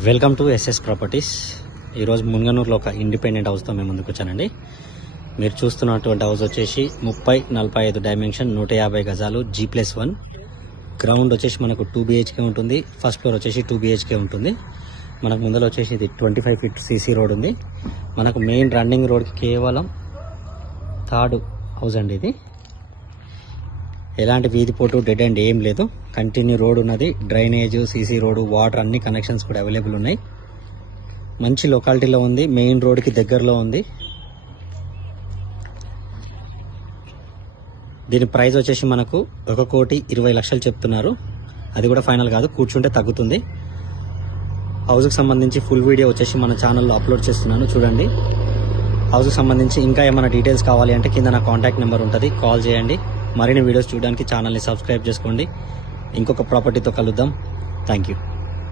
Welcome to SS properties. ఈరోజు మున్గనూరులో ఒక independent హౌస్తో మేము ముందుకు వచ్చానండి. మీరు చూస్తున్నటువంటి హౌస్ వచ్చేసి 30-45 డైమెన్షన్ 150 గజాలు G+1. గ్రౌండ్ వచ్చేసి మనకు 2 BHK ఉంటుంది. ఫస్ట్ ఫ్లోర్ వచ్చేసి 2 BHK ఉంటుంది. మనకు ముందర వచ్చేసి ఇది 25 ఫీట్ CC రోడ్ ఉంది. మనకు మెయిన్ రన్నింగ్ రోడ్కి కేవలం థర్డ్ హౌస్ అండి. ఇది ఎలాంటి వీధి పోటు డెడ్ అండ్ ఏం లేదు. కంటిన్యూ రోడ్ ఉన్నది. డ్రైనేజ్, CC రోడ్, వాటర్ అన్ని కనెక్షన్స్ కూడా అవైలబుల్ ఉన్నాయి. మంచి లొకాలిటీలో ఉంది. మెయిన్ రోడ్కి దగ్గరలో ఉంది. దీని ప్రైస్ వచ్చేసి మనకు 1,20,00,000 చెప్తున్నారు. అది కూడా ఫైనల్ కాదు, కూర్చుంటే తగ్గుతుంది. హౌస్కి సంబంధించి ఫుల్ వీడియో వచ్చేసి మన ఛానల్లో అప్లోడ్ చేస్తున్నాను, చూడండి. హౌస్కి సంబంధించి ఇంకా ఏమైనా డీటెయిల్స్ కావాలి అంటే కింద నా కాంటాక్ట్ నెంబర్ ఉంటుంది, కాల్ చేయండి. మరిన్ని వీడియోస్ చూడడానికి ఛానల్ని సబ్స్క్రైబ్ చేసుకోండి. ఇంకొక ప్రాపర్టీతో కలుద్దాం. Thank you.